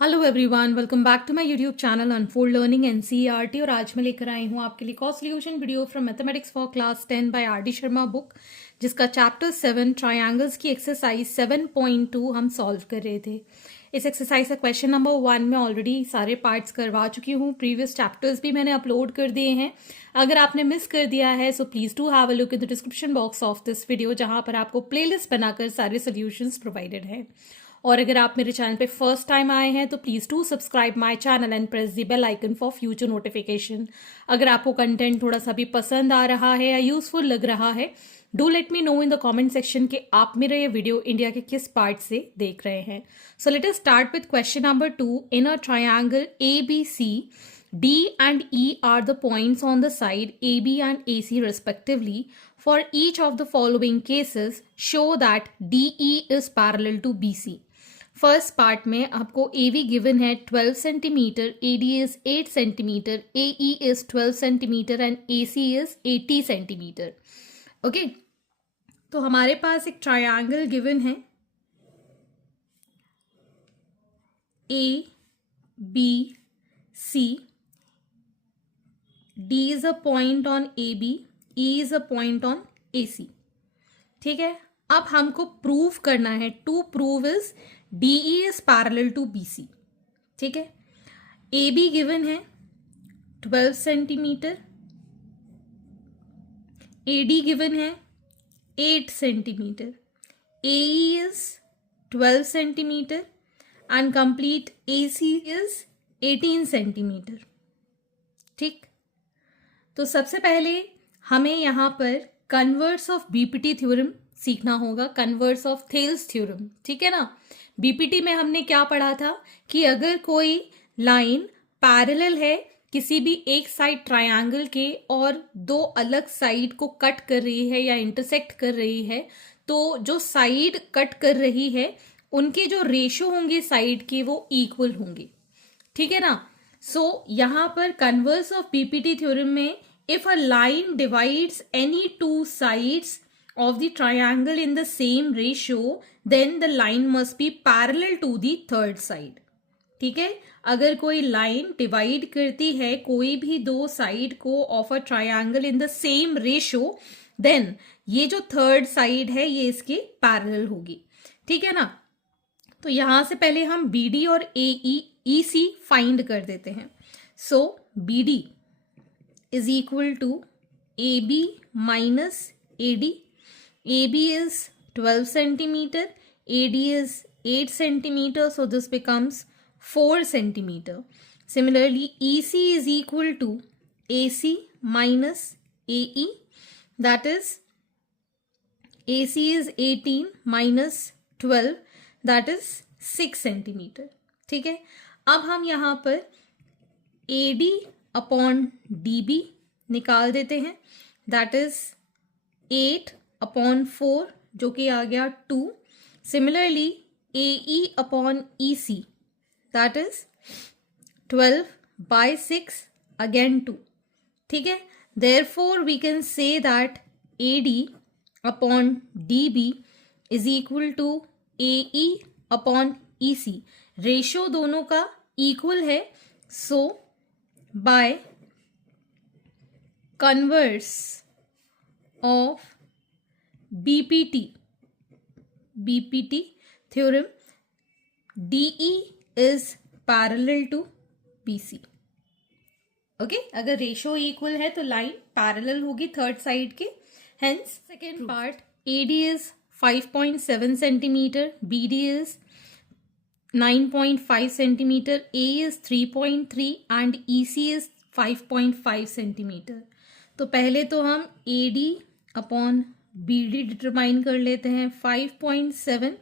Hello everyone, welcome back to my YouTube channel unfold learning NCERT. और आज मैं लेकर आई हूँ आपके लिए cost solution video from mathematics for class 10 by R D Sharma book, जिसका चैप्टर 7 ट्रायंगल्स की एक्सरसाइज 7.2 हम सॉल्व कर रहे थे। इस एक्सरसाइज का क्वेश्चन नंबर 1 में ऑलरेडी सारे पार्ट्स करवा चुकी हूँ। प्रीवियस चैप्टर्स भी मैंने अपलोड कर दिए हैं। अगर आपने मिस कर दिया है so please do have a look in the description box of this video, जहाँ पर आपको प्लेलिस्ट बनाकर सारे सोल्यूशंस प्रोवाइडेड हैं। और अगर आप मेरे चैनल पे फर्स्ट टाइम आए हैं तो please do subscribe my channel and press the bell icon for future notification. अगर आपको कंटेंट थोड़ा सा भी पसंद आ रहा है या यूजफुल लग रहा है, do let me know in the comment section कि आप मेरे ये वीडियो इंडिया के किस पार्ट से देख रहे हैं। So let us start with question number 2। In a triangle ABC, D and E are the points on the side AB and AC respectively. For each of the following cases, show that DE is parallel to BC. First part में आपको AB given है 12 centimetre, AD is 8 centimetre, AE is 12 centimetre and AC is 80 centimetre. Okay, तो हमारे पास एक triangle given है ABC, D is a point on AB, E is a point on AC। ठीक है, अब हमको प्रूव करना है, to prove is DE is parallel to BC। ठीक है, AB गिवन है 12 सेंटीमीटर, AD गिवन है 8 centimetre, AE is 12 centimetre and complete AC is 18 centimetre. ठीक, तो सबसे पहले हमें यहां पर कन्वर्स ऑफ बीपीटी थ्योरम सीखना होगा, कन्वर्स ऑफ थेल्स थ्योरम। ठीक है ना, बीपीटी में हमने क्या पढ़ा था कि अगर कोई लाइन पैरेलल है किसी भी एक साइड ट्रायंगल के और दो अलग साइड को कट कर रही है या इंटरसेक्ट कर रही है, तो जो साइड कट कर रही है उनके जो रेशो होंगे साइड के वो इक्वल होंगे। ठीक है ना, सो यहां पर कन्वर्स ऑफ बीपीटी थ्योरम में if a line divides any two sides of the triangle in the same ratio, then the line must be parallel to the third side। ठीक है, अगर कोई लाइन डिवाइड करती है कोई भी दो साइड को of a triangle in the same ratio, then ये जो थर्ड साइड है ये इसके पैरेलल होगी। ठीक है ना, तो यहां से पहले हम BD और EC फाइंड कर देते हैं। सो BD is equal to AB minus AD. AB is 12 centimeter, AD is 8 centimeter, so this becomes 4 centimeter. Similarly, EC is equal to AC minus AE, that is AC is 18 minus 12, that is 6 centimeter. ठीक है, अब हम यहाँ पर AD upon DB निकाल देते हैं, that is 8 upon 4 जो कि आ गया 2। Similarly AE upon EC that is 12 by 6 again 2। ठीक है, therefore we can say that AD upon DB is equal to AE upon EC। Ratio दोनों का इक्वल है, so by converse of BPT theorem, DE is parallel to BC। Okay, अगर ratio equal है तो line parallel होगी third side के। Hence second part, AD is 5.7 centimetre, BD is 9.5 centimeter, A is 3.3 and EC is 5.5 centimeter। तो पहले तो हम AD upon BD determine कर लेते हैं, 5.7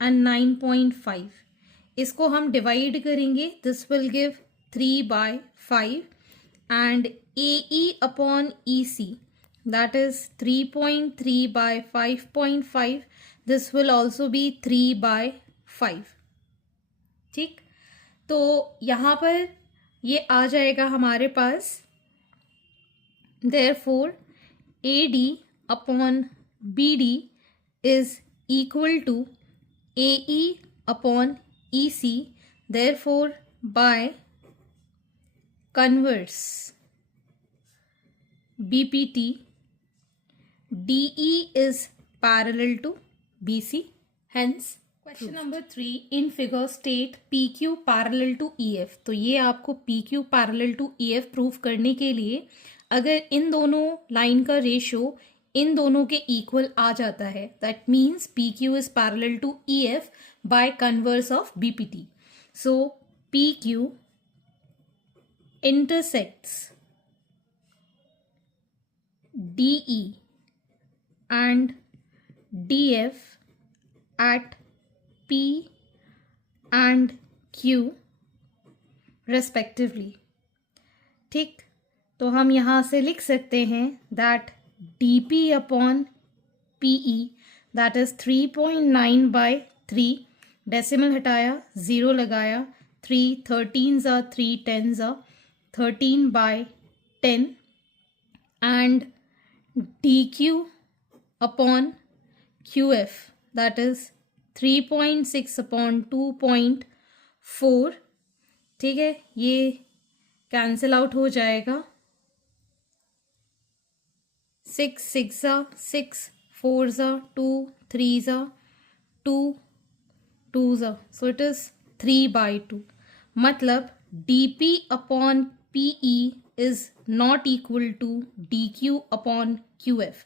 एंड 9.5। इसको हम डिवाइड करेंगे, this will give 3/5 and AE upon EC that is 3.3 by 5.5, this will also be 3/5। ठीक, तो यहां पर ये आ जाएगा हमारे पास, therefore AD upon BD is equal to AE upon EC, therefore by converse BPT DE is parallel to BC, hence question number 3 in figure state PQ parallel to EF। तो ये आपको PQ parallel to EF prove करने के लिए अगर इन दोनों line का ratio in दोनों के इक्वल आ जाता है, that means PQ is parallel to EF by converse of BPT। So PQ intersects DE and DF at P and Q respectively। ठीक, तो हम यहाँ से लिख सकते हैं that DP upon PE that is 3.9/3, decimal हटाया 0 लगाया, 3 13 3 10 13/10 and DQ upon QF that is 3.6 upon 2.4। ठीक है, ये कैंसिल आउट हो जाएगा, 6 6 6 4 2 3 2 2 so it is 3/2। मतलब DP upon PE is not equal to DQ upon QF।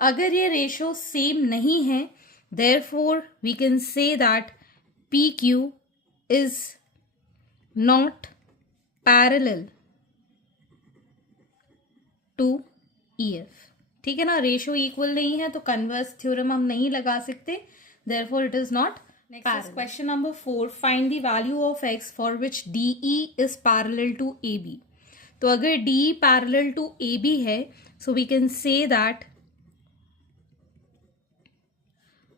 अगर ये रेशो सेम नहीं है, therefore we can say that PQ is not parallel to EF। ठीक है ना, रेशो इक्वल नहीं है तो कन्वर्स थ्योरम हम नहीं लगा सकते, therefore it is not parallel। Question number 4 find the value of x for which DE is parallel to AB। तो अगर DE पैरेलल टू AB है, so we can say that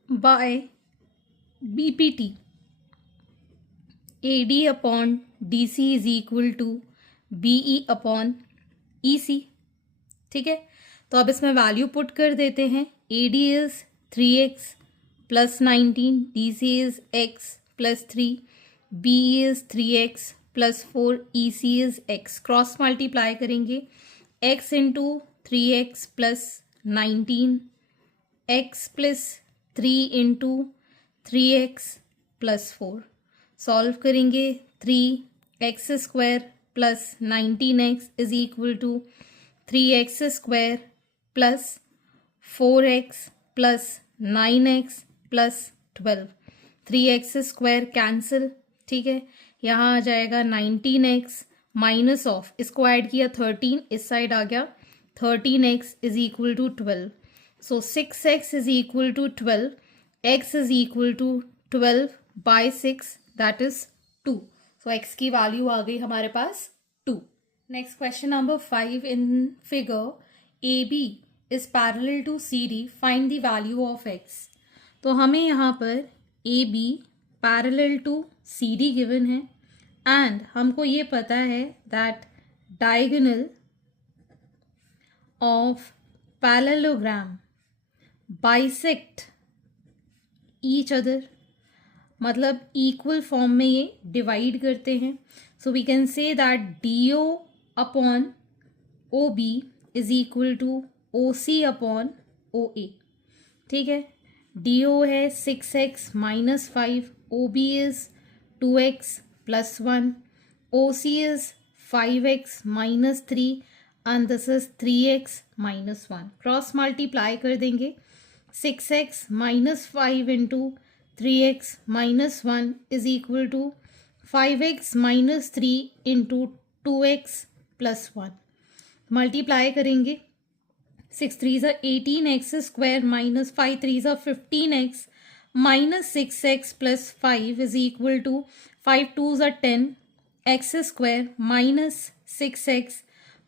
by BPT AD upon DC is equal to BE upon EC। ठीक है, तो अब इसमें value put कर देते हैं। AD is 3x plus 19, DC is x plus 3, BE is 3x plus 4, EC is x। Cross multiply करेंगे, x into 3x plus 19, x plus 3 into 3x plus 4। Solve करेंगे, 3x square plus 19x is equal to 3x square plus 4x plus 9x plus 12। 3x square cancel, ठीक है, यहाँ आ जाएगा 19x minus of, इसको add किया 13, इस side आ गया 13x is equal to 12। So 6x is equal to 12, x is equal to 12/6 that is 2। So x की वैल्यू आ गई हमारे पास 2। Next question number 5 in figure AB is parallel to CD, find the value of x। तो हमें यहाँ पर AB parallel to CD given है एंड हमको ये पता है that diagonal of parallelogram bisect each other, मतलब इक्वल फॉर्म में ये डिवाइड करते हैं। So we can say that DO upon OB is equal to OC upon OA। ठीक है, DO है 6x minus 5, OB is 2x plus 1, OC is 5x minus 3 and this is 3x minus 1। Cross multiply कर देंगे, 6x minus 5 into 3x minus 1 is equal to 5x minus 3 into 2x plus 1। Multiply करेंगे, 6 3 18x square minus 5 3 15x minus 6x plus 5 is equal to 5 2 10 x square minus 6x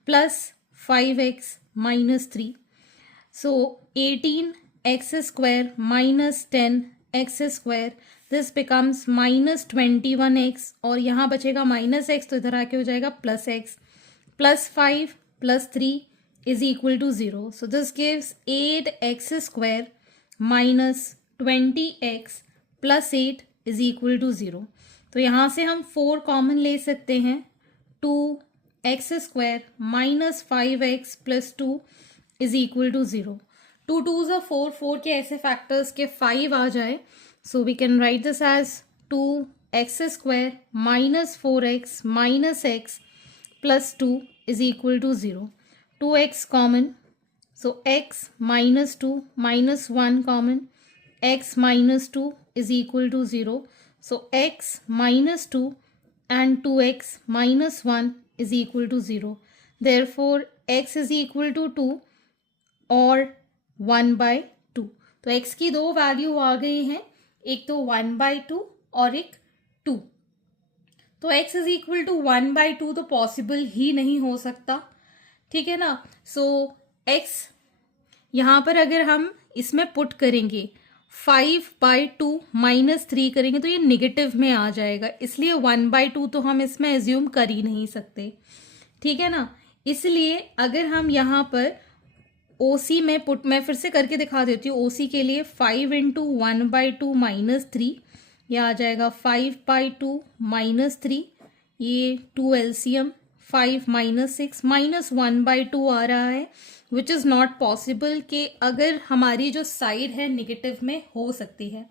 plus 5x minus 3। So 18x square minus 10x square, this becomes minus 21x और यहाँ बचेगा minus x, तो इधर आके हो जाएगा plus x, plus 5 plus 3 is equal to 0. So this gives 8x square minus 20x plus 8 is equal to 0. तो यहाँ से हम 4 कॉमन ले सकते हैं। 2x² minus 5x plus 2 is equal to 0। 2 2s are 4, 4 के ऐसे फैक्टर्स के 5 आ जाए, so we can write this as 2x² minus 4x minus x plus 2 is equal to 0। 2x common, so x minus 2 minus 1 common, x minus 2 is equal to 0. So x minus 2 and 2x minus 1 is equal to 0. Therefore x is equal to 2 or 1 by 2. तो x की दो value आ गई हैं, एक तो 1 by 2 और एक 2। तो x is equal to 1 by 2 तो पॉसिबल ही नहीं हो सकता, ठीक है ना। सो x यहाँ पर अगर हम इसमें पुट करेंगे 5/2 माइनस 3 करेंगे तो ये निगेटिव में आ जाएगा, इसलिए 1/2 तो हम इसमें एज्यूम कर ही नहीं सकते, ठीक है ना। इसलिए अगर हम यहाँ पर OC में पुट, मैं फिर से करके दिखा देती हूँ। OC के लिए 5 इंटू 1/2 माइनस 3, ये आ जाएगा 5/2 माइनस 3, ये 2 LCM 5 माइनस 6 माइनस 1/2 आ रहा है, विच इज़ नॉट पॉसिबल कि अगर हमारी जो साइड है निगेटिव में हो सकती है।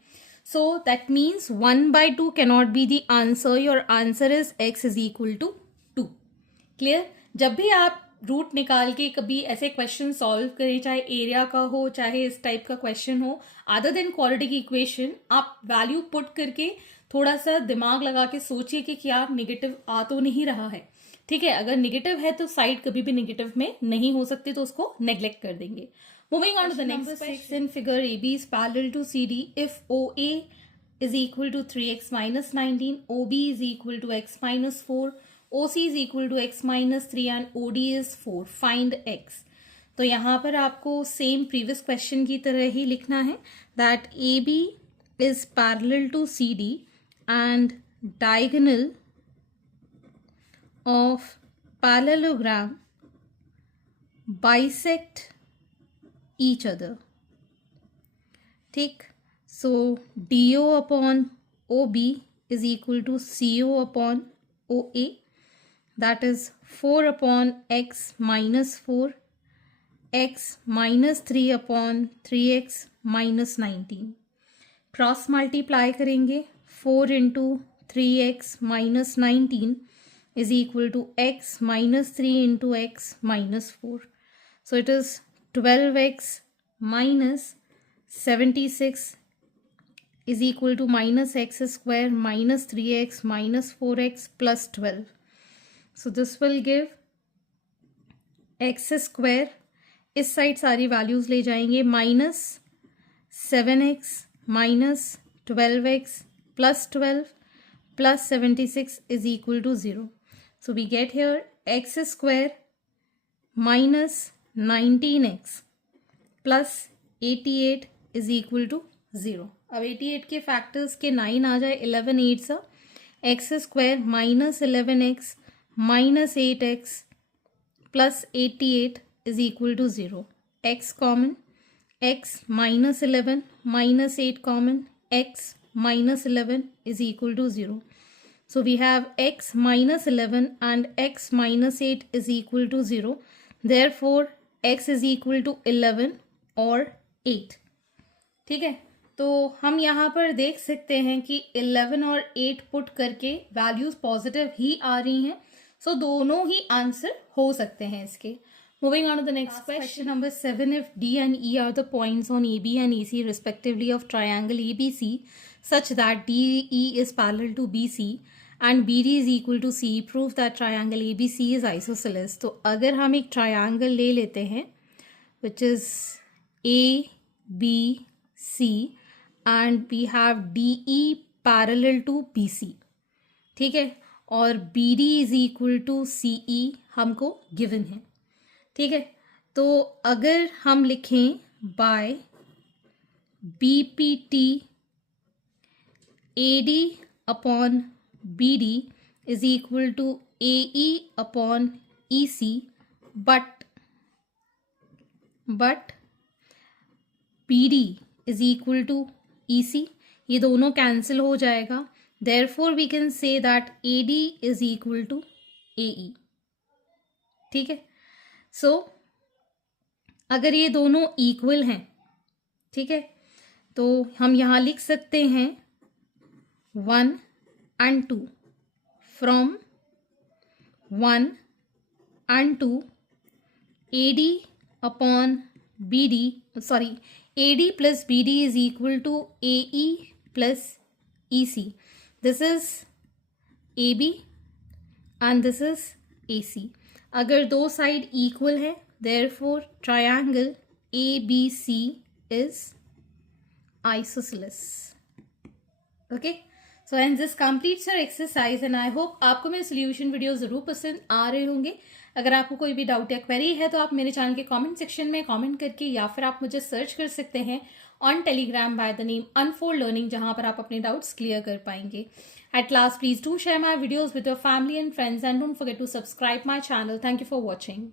So that means 1/2 cannot be the answer, your answer is x is equal to 2। Clear. जब भी आप रूट निकाल के कभी ऐसे क्वेश्चन सॉल्व करें, चाहे एरिया का हो चाहे इस टाइप का क्वेश्चन हो, अदर देन क्वाड्रेटिक इक्वेशन, आप वैल्यू पुट करके थोड़ा सा दिमाग लगा के सोचिए कि क्या निगेटिव आ तो नहीं रहा है, ठीक है। अगर निगेटिव है तो साइड कभी भी निगेटिव में नहीं हो सकती, तो उसको नेग्लेक्ट कर देंगे। Moving on to the next question. In figure AB is parallel to CD if OA is equal to 3x minus 19, OB is equal to x minus 4, OC is equal to x minus 3 and OD is 4. Find x. तो यहाँ पर आपको same previous question की तरह ही लिखना है that AB is parallel to CD and diagonal of parallelogram bisect each other, ठीक। So DO upon OB is equal to CO upon OA, that is 4 upon x minus 4, x minus 3 upon 3x minus 19। Cross multiply करेंगे, 4 into 3x minus 19 is equal to x minus 3 into x minus 4. So it is 12x minus 76 is equal to minus x square minus 3x minus 4x plus 12. So this will give x square, इस side सारी values ले जाएंगे, minus 7x minus 12x plus 12 plus 76 is equal to 0. So we get here x square minus 19x plus 88 is equal to 0. अब 88 के factors के 9 आ जाए, 11 8 x square minus 11x minus 8x plus 88 is equal to 0. x common, x minus 11 minus 8 common, x minus 11 is equal to 0. So we have x minus 11 and x minus 8 is equal to 0. Therefore x is equal to 11 और 8, ठीक है। तो हम यहाँ पर देख सकते हैं कि 11 और 8 पुट करके वैल्यूज पॉजिटिव ही आ रही हैं, सो दोनों ही आंसर हो सकते हैं इसके। Moving on to the next question, number 7. If D and E are the points on AB and EC respectively of triangle ABC such that DE is parallel to BC and BD is equal to C, prove that triangle ABC is isosceles. तो अगर हम एक triangle ले लेते हैं which is ABC and we have DE parallel to BC, ठीक है, और BD is equal to CE हमको given है, ठीक है। तो अगर हम लिखें by BPT AD upon BD is equal to AE upon EC, but BD is equal to EC, ये दोनों कैंसिल हो जाएगा, therefore we can say that AD is equal to AE. ठीक है, सो अगर ये दोनों इक्वल हैं, ठीक है, तो हम यहाँ लिख सकते हैं 1 and 2 from 1 and 2 AD upon BD, sorry, AD plus BD is equal to AE plus EC. This is AB and this is AC. अगर दो साइड इक्वल है, therefore triangle ABC is isosceles. Okay, so and this completes your exercise and I hope आपको मेरे solution video ज़रूर पसंद आ रहे होंगे. अगर आपको कोई भी डाउट या क्वेरी है तो आप मेरे चैनल के कमेंट सेक्शन में कमेंट करके या फिर आप मुझे सर्च कर सकते हैं on Telegram by the name Unfold Learning, जहां पर आप अपने डाउट्स क्लियर कर पाएंगे. At last, please do share my videos with your family and friends and don't forget to subscribe my channel. Thank you for watching.